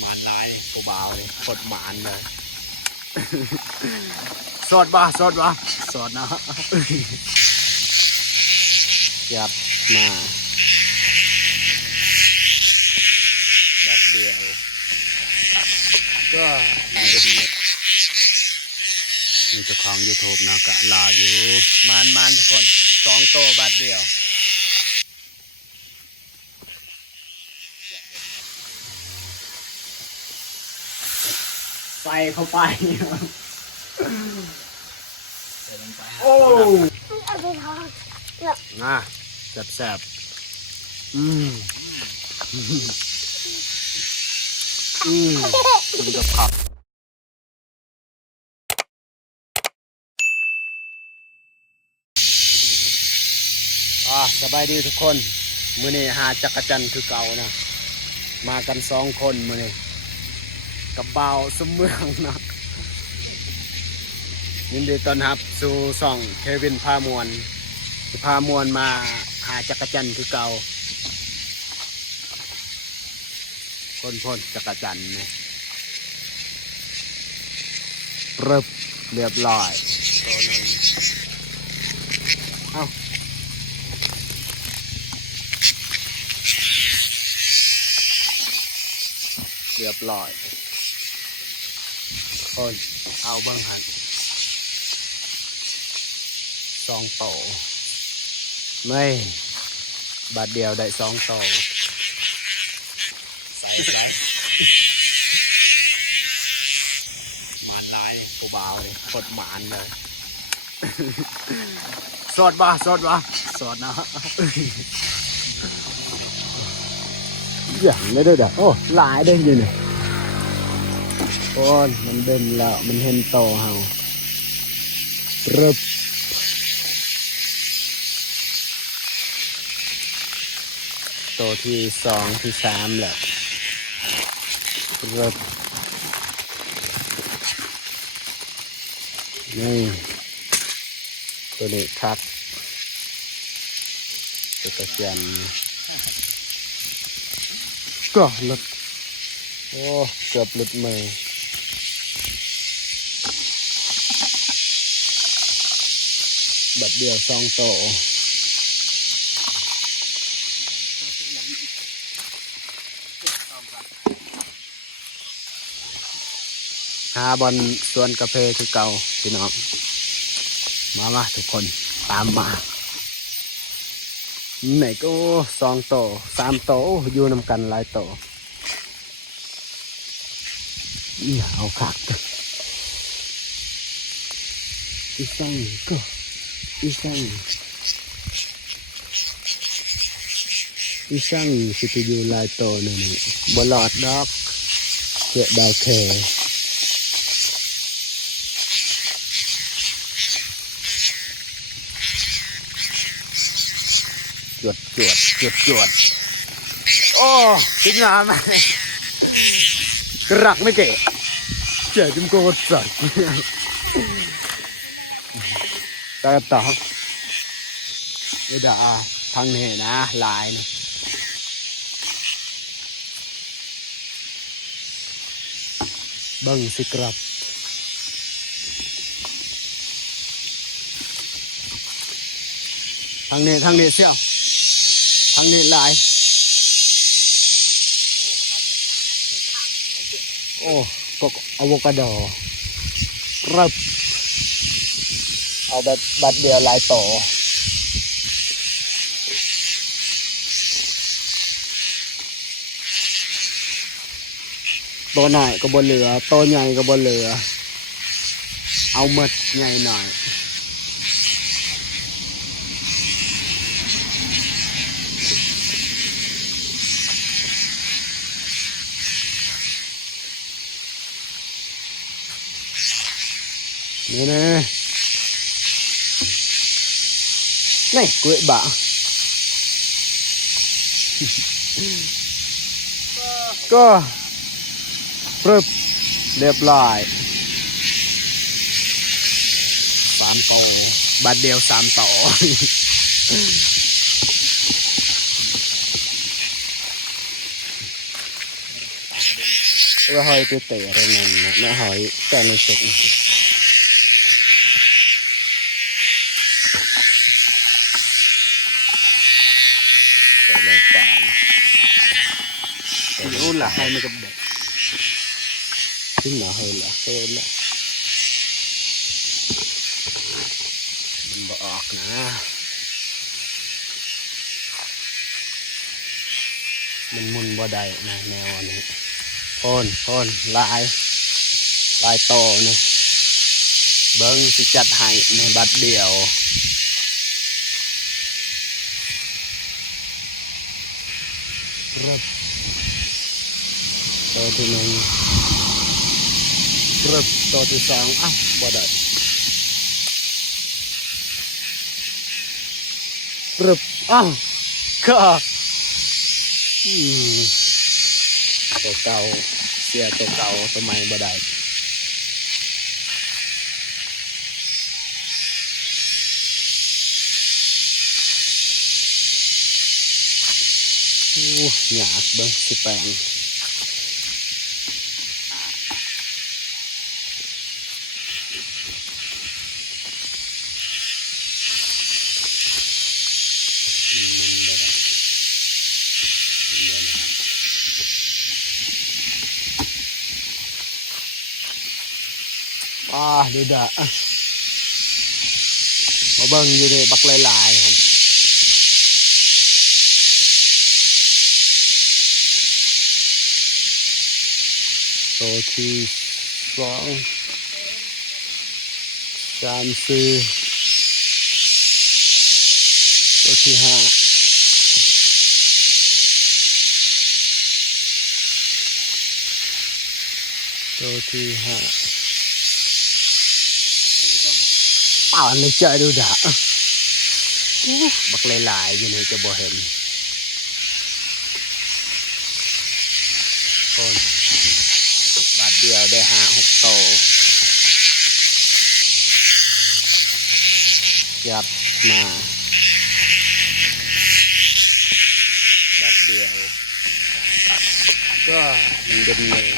หมานลายกูเบาเลยกดหมานเลยสดบ่สดบ่สดนะยับมาแบบเดียวก็มีเจ้าของ YouTube นะกะลาอยู่มันทุกคน2 โตบัดเดียวใส่เข้าไปโอ้น่ะแซ่บกินกับผักสบายดีทุกคนมื้อนี้หาจักรจันทร์คือเก่านะมากัน2 คนมื้อนี้กับเบาสมเมืองนะยินดีต้อนรับสู่ช่องเควินพามวลมาหาจักรจันทร์คือเก่าคนพ่นจักรจันทร์เนี่ยเรียบร้อยตัวหนึ่งเอ้าเรียบร้อยคนเอาเบิ้งหัน2 โตไม่บาทเดียวได้2 โตใส่หมานลายกูเบาเลยกดหมานเลยสดบ่สดนะอย่างได้ด้วยเด้อโอ้หลายได้ยินเนี่ยโอ้ยมันเดินแล้วมันเห็นโตเฮาโตที่2ที่3แหละนี่ตัวนี้ครับตัวกระเทียมก็หลุดโอ้เกือบหลุดมือแบบเดียว2 โตหาบอลสวนกาแฟคือเก่าพี่น้องมาทุกคนตามมาไหนก็2 โต3 โตอยู่นำกันหลายโตเอาคักอีสังสิไปอยู่หลายโตนี่บ่หลอดดอกเกี่ยดาวแคจวดโอ้ทิ้งน้ำมากระรักไม่เก๋เจ๋จิ้มโกดสัตว์ตาต่อไม่ได้ทางนี้นะลายนะบังสิครับทางนี้เสี่ยวทางนี้ลายโอ้ก็อะโวคาโดครับเอาแบบบัดเดียวลายโตตัวหน่อยก็บนเหลือตัวใหญ่ก็บนเหลือเอาหมดใหญ่หน่อยนี่กุ้ยบะก็เรียบร้อย3 โตบัดเดียว3 โต ว่าหอยตัวเตะอะไรนั่นนะหอยแต่ในสุดนี่ใส่ลงไปรู้ละให้มันกับเด็ก ขึ้นมาเฮละเฮละมันบ่ออกนะมันมุนบ่ได้นะแนวอันนี้พ่นลายโตนี่เบิ้งสิจัดให้ในบัดเดียวตัวที่หนึ่งตัวที่สองอ้าวบ่ได้อ้าวก็ตัวเก่าเสียตัวเก่าตัวใหม่บ่ได้หยาบเบิ้งสิแปลงดูด่ามาเบิ้งอยู่ในบักลายๆครับตัวที่สองสามสี่ตัวที่ห้าตัวที่ห้าอันนี้เจอดูด่าบักลายๆอยู่ในจะบ่เห็นคนบาทเดียวได้5-6 โตยับมาบาทเดียวก็มันเป็นเลย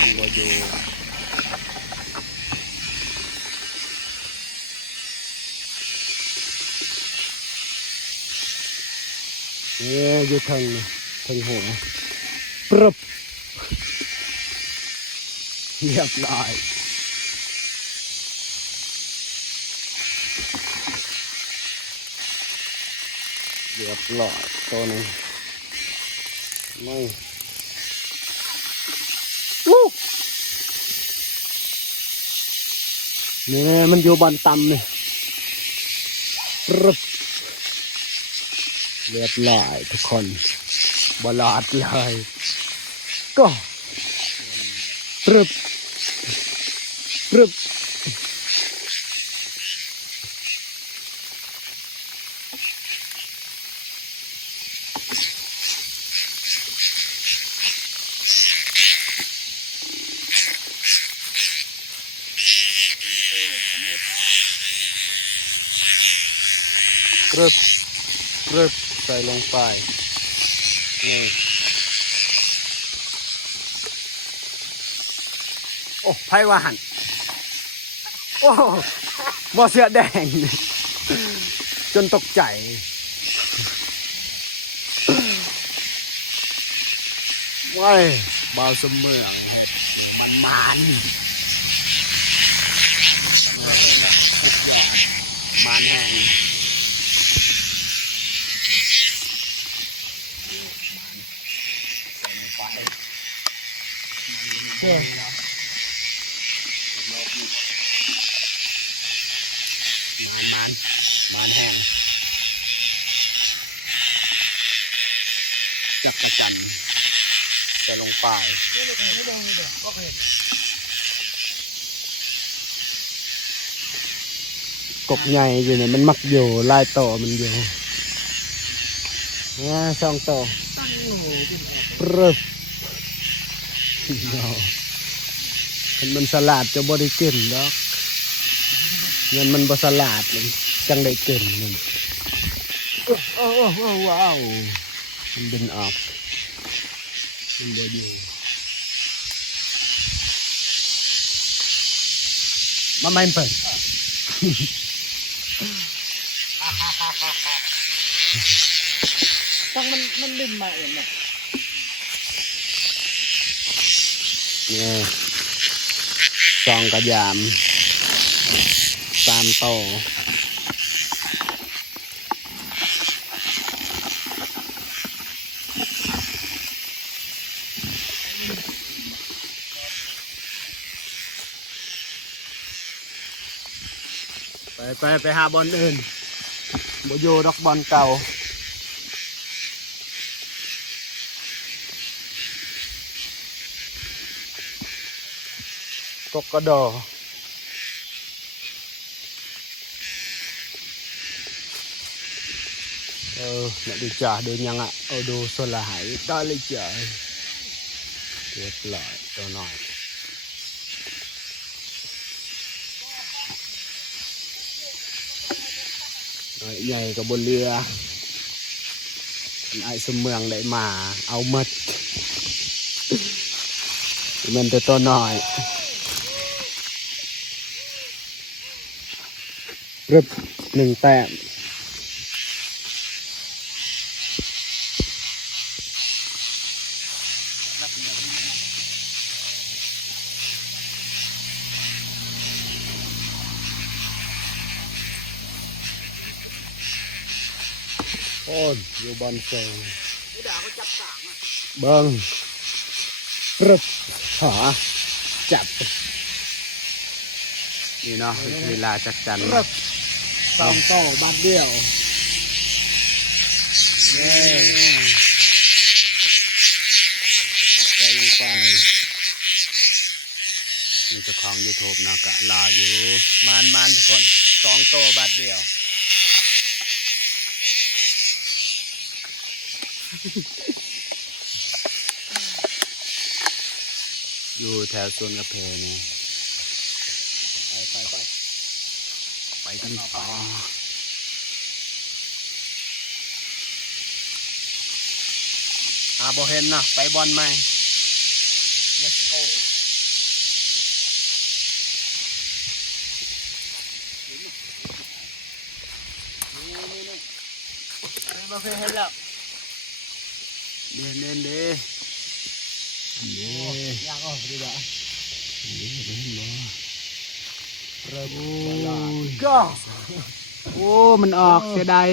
มันก็อยู่อยู่ทางหัวปรึบเรียบร้อยตัวนึงไม่นี่มันอยู่บนต่ำนี่ปรึบเรียบร้อยทุกคนบลอดเลยก็ปรึบใส่ลงไปนี่โอ้ไพ่ว่าหันโอ้บ่เสื้อแดงจนตกใจว้ายบาวเสมืองมันแห้งมันแห้งจับประจันจะลงไปกบใหญ่อยู่เนี่ยมันมักอยู่ลายโตมันอยู่ช่องโตปรึบมันสลัดจะบริกินดอกเงินมันบสลัดเลยจังได้กินมันว้าวมันบินออก มันบ่อยู่มาไม่เปิด ต้องมันดึงมาเองเนี่ย นี่ซองกระยาม3 โตไปหาบอลอื่นบ่อยู่ดอกบอลเก่ากกกระดอlại đi trả đưa nhang ạ ô đồ xuân là hải đã lấy trả tuyệt lợi cho nói rồi nhảy cả bồn lia ai xâm mường lại mà áo mật mình từ to nói rực 1 แต้มโอ้ยอยู่บอลโซนเบิ้งปรึบหาจับนี่เนาะเวลาจักจัน2 โตบาทเดียวใส่ลงไปมีเจ้าของ YouTube เนาะกะล่าอยู่มันทุกคน2 โตบาทเดียวอยู่แถวสวนกาแฟนี่ไปกันต่อบ่เห็นนะไปบอลไหม Let's go มาเคยเห็นแล้วเด่นอยากออกดีกว่าก็โอ้มันออกเสียดาย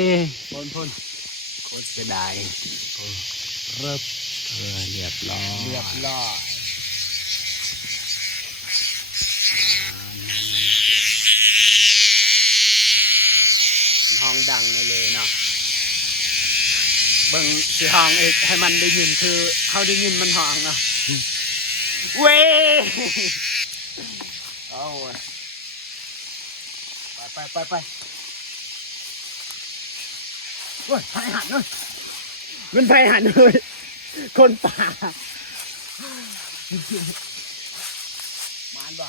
พ่นโคตรเสียดายเรียบร้อยห้องดังเลยเนาะเบิ่งสิห้องอีกให้มันได้ยินคือเขาได้ยินมันห้องเนาะเว้ยเอาไปเว้ยไฟหันเลยมันไฟหันเลยคนป่ามานบ่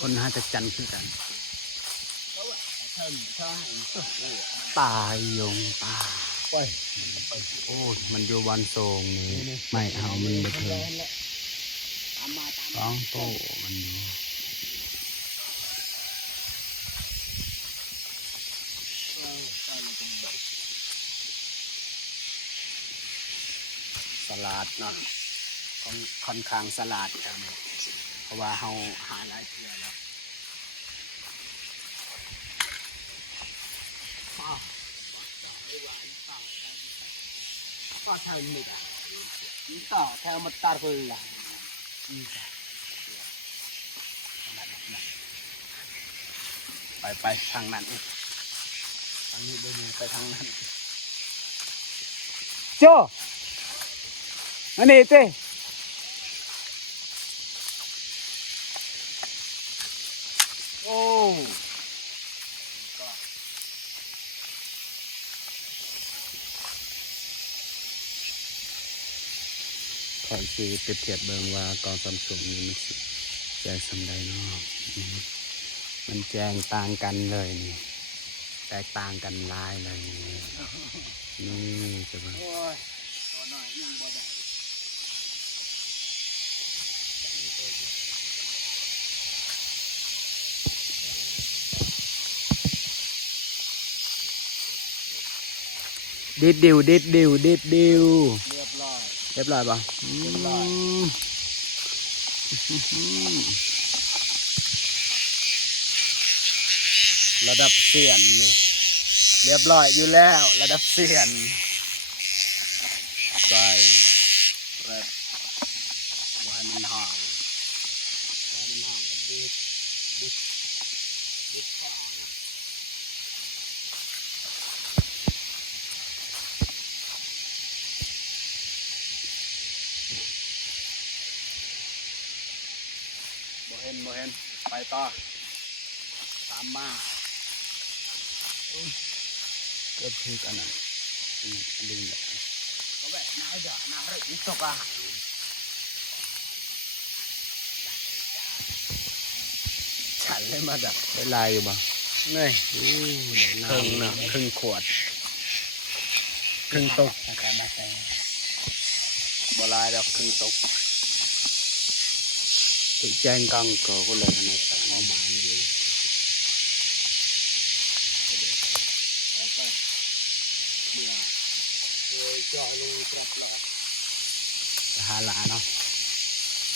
คนหาจะจันขึ้นกันป่ายงป่าโอ้มันอยู่วันโซงนี่ไม่เอามันไปเถอะ2 โตมันอยู่สลัดเนาะค่อนข้างสลัดจังเพราะว่าเราหาหลายเทื่อแล้วก็เท่านี้อ่ะต่อแถวมันตาเลยล่ะไปทางนั้นทางนี้เดินไปทางนั้นโจ้อันนี้เต้โอ้ขอสิเปรียบเทียบเบิ่งว่ากองซัมซุงนี่มันแจ้งสำใดเนาะมันแจ้งต่างกันเลยนี่แตกต่างกันหลายเลยนี่จะว่า ดิดดิวดิดดิวดิดดิว เรียบร้อย เรียบร้อยป่ะ เรียบร้อย ระดับเสียนนี่เรียบร้อยอยู่แล้วระดับเสียนใส่แบบว่าให้มันห่างให้มันห่างกับดิดดิดดิดของบ่เห็นไปต่อตามมาเก็บพีกันนะดึงแบบก็แบบนายด่านายริตกอ่ะฉันเลยมาดับได้ลายอยู่บ่นี่ครึ่งนะครึ่งขวดครึ่งตกบ่ลายดอกครึ่งตกtự trang cân cờ của lời này tại nó bán dưới rồi cho luôn trọc lại hà lạ nó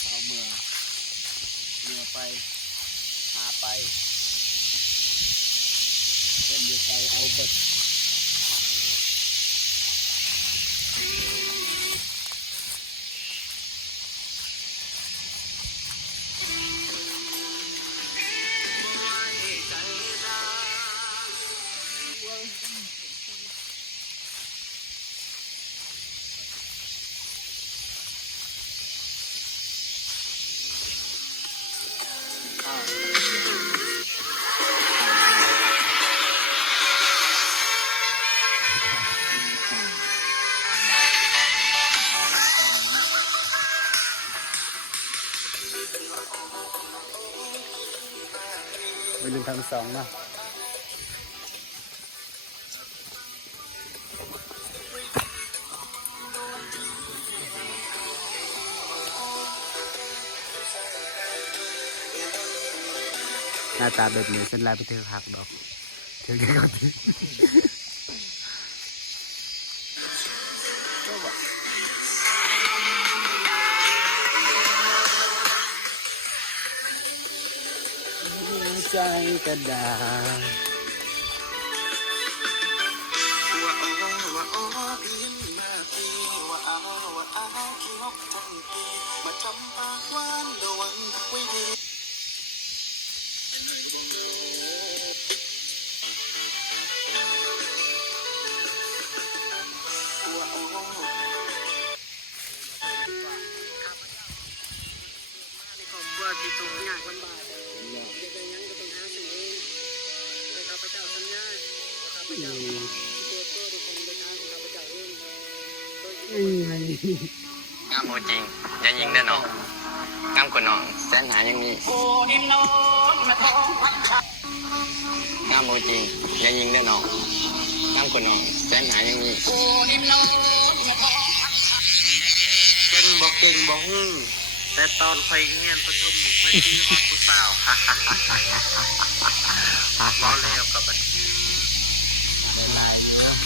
sau mưa bay hà bay bên dưới tay ao bậtไปลืมทำสองนะหน้าตาแบบนี้ฉันไล่ไปเธอหักดอกเธอแค่ก่อนที่ใจกระดาษงามโมจริงอย่ายิงได้น้องงามกว่าน้องแสนหายังมีงามโมจริงอย่ายิงได้น้องงามกว่าน้องแสนหายังมีเก่งบอกเก่งบอกแต่ตอนไฟเงี้ยประชุมไม่ได้มองผู้สาวฮ่าฮ่าฮ่าฮ่าฮ่าเราเลี้ยวกับบันทึกได้หลายเรื่อง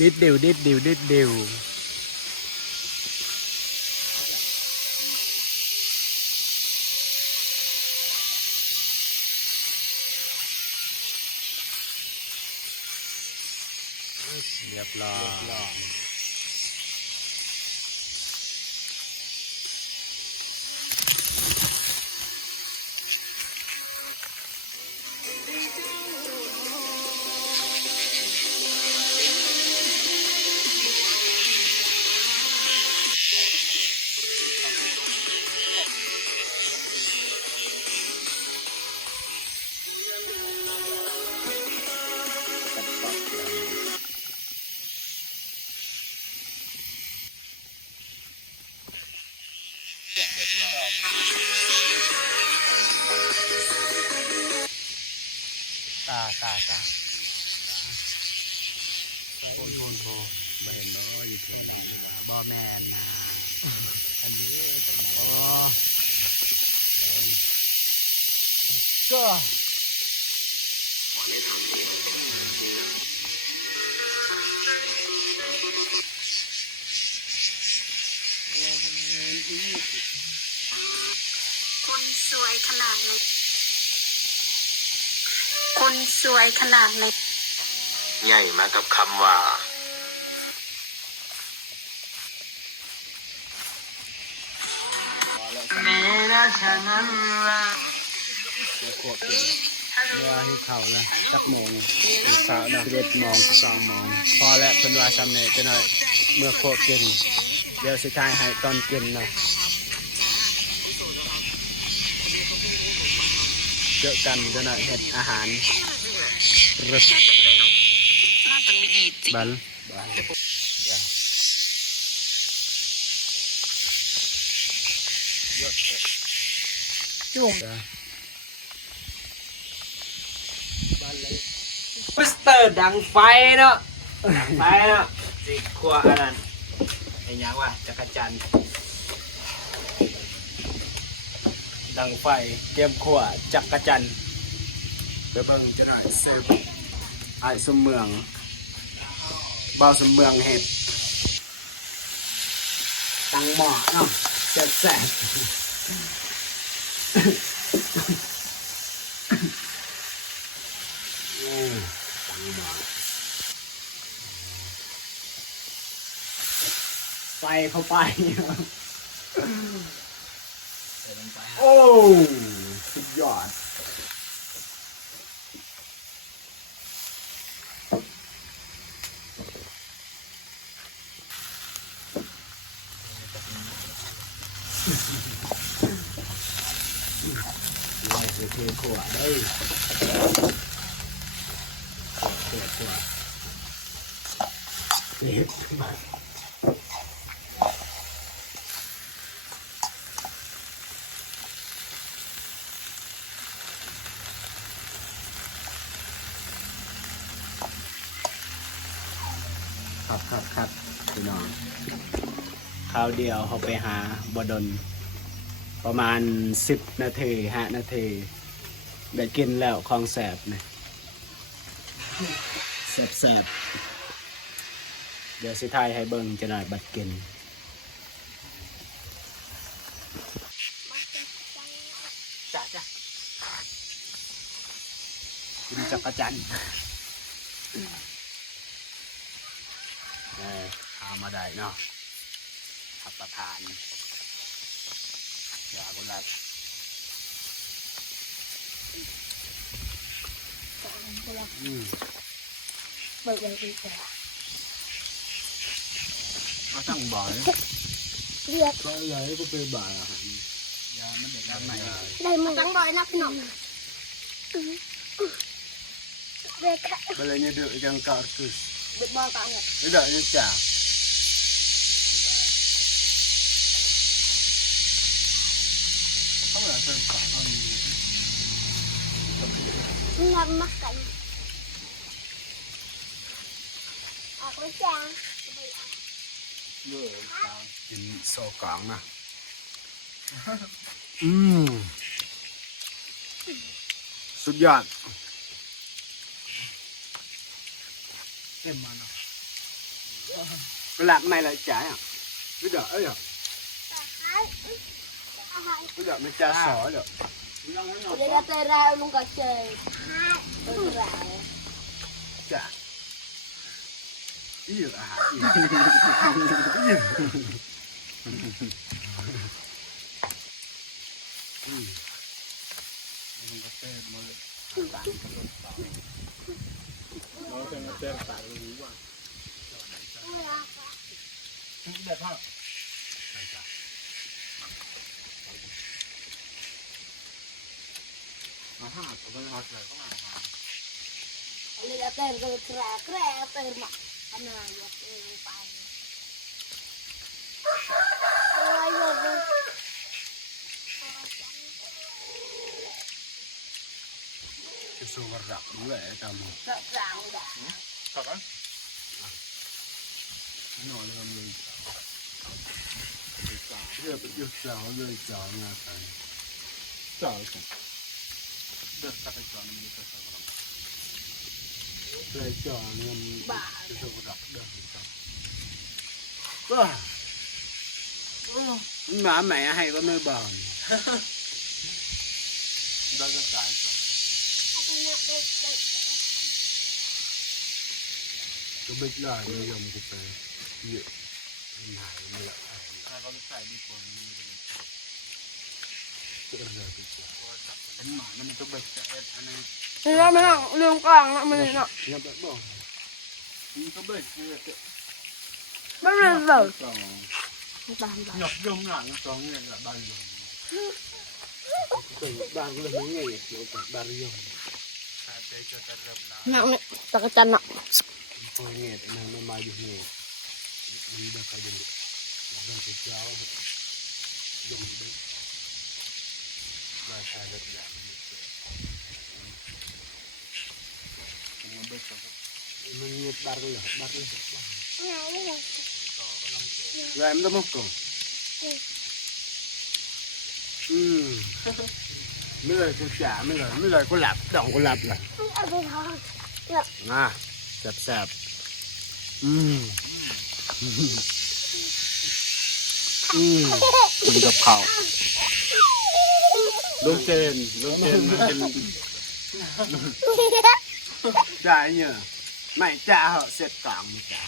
ดิดดิวดิดดิวดิดดิวเรียบร้อย ตาโคนบ่เห็นบ่อยู่ถึงบ่แม่นนะอันนี้โอ้ก็ คนสวยขนาดไหนคนสวยขนาดไหน ใหญ่มากับคำว่า แม่นะฉันนั้นละ เดี๋ยวขวบเดียวเมื่อให้เขาละสักโมงสาวนะ11 โมง 2 โมงพอแล้วเพิ่นว่าซ้ำเนี่ยจะหน่อยเมื่อขวบกินเดี๋ยวสุดท้ายให้ตอนกินเนาะเจอกันจะหน่อยเฮ็ดอาหารรสบัลจุ่ม มิสเตอร์ดังไฟเนาะไฟเนาะสิครัวอันนั้นไอ้ยังวะจักรจันทร์ดังไฟเตรียมครัวจักรจันทร์เดี๋ยวเพิ่งจะได้เสิร์ฟไอ้สมเมืองเบาสมเมืองเห็ดตังหม้อเนาะแซ่บไฟเข้าไป โอ้สุดยอดนี่คือเทขวดได้เทขวดเทขวดครับพี่น้องคราวเดียวเขาไปหาบดลประมาณ10 นาที5 นาทีได้กินแล้วของแสบนะแสบเดี๋ยวสิทายให้เบิ่งจะหน่อยบัดกินจ้ากินจักรจันทร์เอามาได้เนาะขับประทานยากุหลาบเบิกไปดีกว่า ก็ตั้งบ่อย เรียก ก็เลยก็ไปบ่ายอาหารยามันเด็กด้านใน ได้มาตั้งบ่อยนะพี่น้องเด็กค่ะ เวลาเนี่ยเดือดยังกอดคือ เด็กบอกกันเนี่ย เดือดยังจ่าเขาเหมือนเป็นก่อนเอานี่ ทำมากันออกไปจ้า เดือดกินโซกองนะสุดยอดเต็มมาเนาะเวลาไม่ละจ่ายอ่ะไม่เดือดเอ้ยไม่เดือดไม่จ่าสอเดือด Udah kata Rai lu kasih. Rai. Dạ. Iya ah. Không có tên mà tặng cái lột tỏi. Nó tên nó tên tặng lý quá. Đẹp không? Nó hạt ở bên hạt này có mà hạt. Udah kata kalau kera termak. Ana ya pan. Ayo. จะสู้กระดับเลยตาม กระรังดอก ตักอ่ะ หน่อยเลยเลยเรียบยุบสาวเลยสาวงาใครสาวกันเด็กตักจอนมันจะสาวเลยจอนมัน บ้า จะสู้กระดับเด็กสาวก็หมาแม่ให้ก็ไม่บาน ได้ก็จ่ายก่อน ก็ไม่ได้ไม่ยอมกูไปเยอะหายไม่ละ ถ้าเขาจะใส่ดีกว่านี้เลย ก็เลยไปจ้ะ เป็นหมามันจะเบิกจะเอ็ดอันนี้ นี่เราไม่ต้องเรื่องกลางนะมันเนาะ ยังแบบบอก มันก็เบิกเนี่ย ไม่เป็นไร สอง ตาม หยอกย่อมหลังสองเนี่ยละใบลง ตึงบ้านก็เลยไม่เงี้ยเกี่ยวกับบ้านยอง ถ้าไปจะเริ่มแล้ว เนี่ยนี่ตะกจันอ่ะ พอเงี้ยนั่งมาอยู่เงี้ยมีแบบเขาอยู่เราไปเจ้ายังไม่มาใช้รถอย่างนี้มันเบิกมันเงียบบ้านเลยบ้านเลยแรงมันต้องมุ่งไม่เลยกูจ๋าไม่เลยกูหลับดองกูหลับเลย เอาไปทอด อ่ะแซ่บกินกับข้าวลูกเจนมันกินจ่ายเนี่ยไม่จ่าเหรอเสร็จกลางไม่จ่า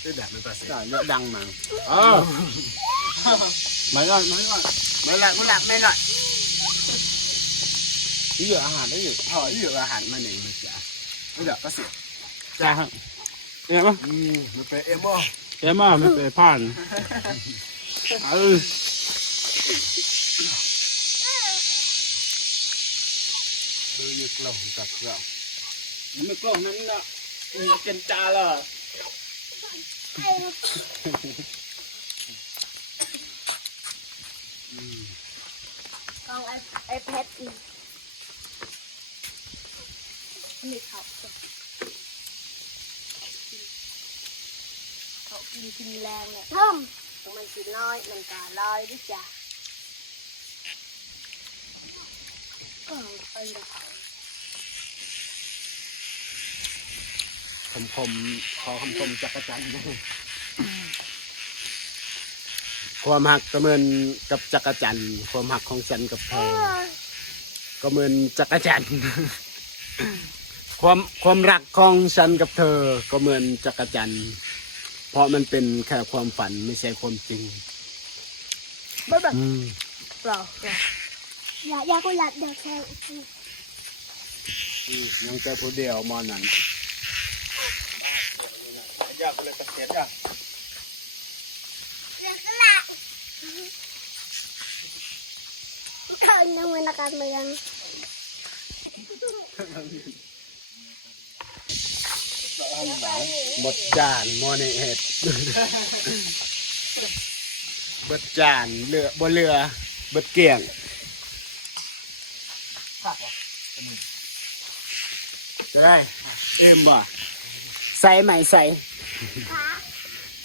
ได้แบบไม่ประเสริฐจ่าเยอะดังมาไม่หน่อยไม่หลับไม่หน่อยเหลืออาหารได้อยู่เหลืออาหารมาหนึ่งมันจ่าไม่เหลือก็เสียจ่าเอ็มอ่ะมันเป็นเอ็มอ่ะมันเป็นผ่านดูยึกลงกับเราไม่กล้องนั้นนะมันเป็นจ่าเหรอ กองไอเพชรนี่เขากินแรงเนี่ยทำมันกินน้อยมันกาลอยด้วยจ้ะก็เอาไป ขอคมจักรจันทร์ความหักก็เหมือนกับจักรจันทร์ความหักของฉันกับเธอก็เหมือนจักรจันทร์ความรักของฉันกับเธอก็เหมือนจักรจันทร์เพราะมันเป็นแค่ความฝันไม่ใช่ความจริง ไม่แบบเปล่าอยากก็อยากเดี๋ยวแค่ ยังแต่ผู้เดียวมอนั้น อยากเลยกระเสียดอ่ะ เดี๋ยวก็ละเขายังไม่นักการเมือง บดจานมอนี่เห็ดบดจานเรือบนเรือบดเกี่ยงจะได้เต็มบ่ใส่ไหมใส่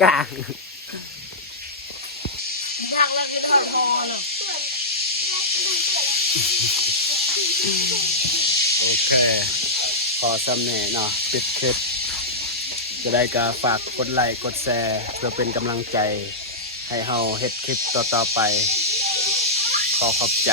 กลาง อยากแล้วก็ทอดคอเลย โอเคพอสำเน่เนาะปิดคลิปจะได้ก็ฝากกดไลค์กดแชร์เพื่อเป็นกำลังใจให้เฮาเฮ็ดคลิปต่อๆไปขอขอบใจ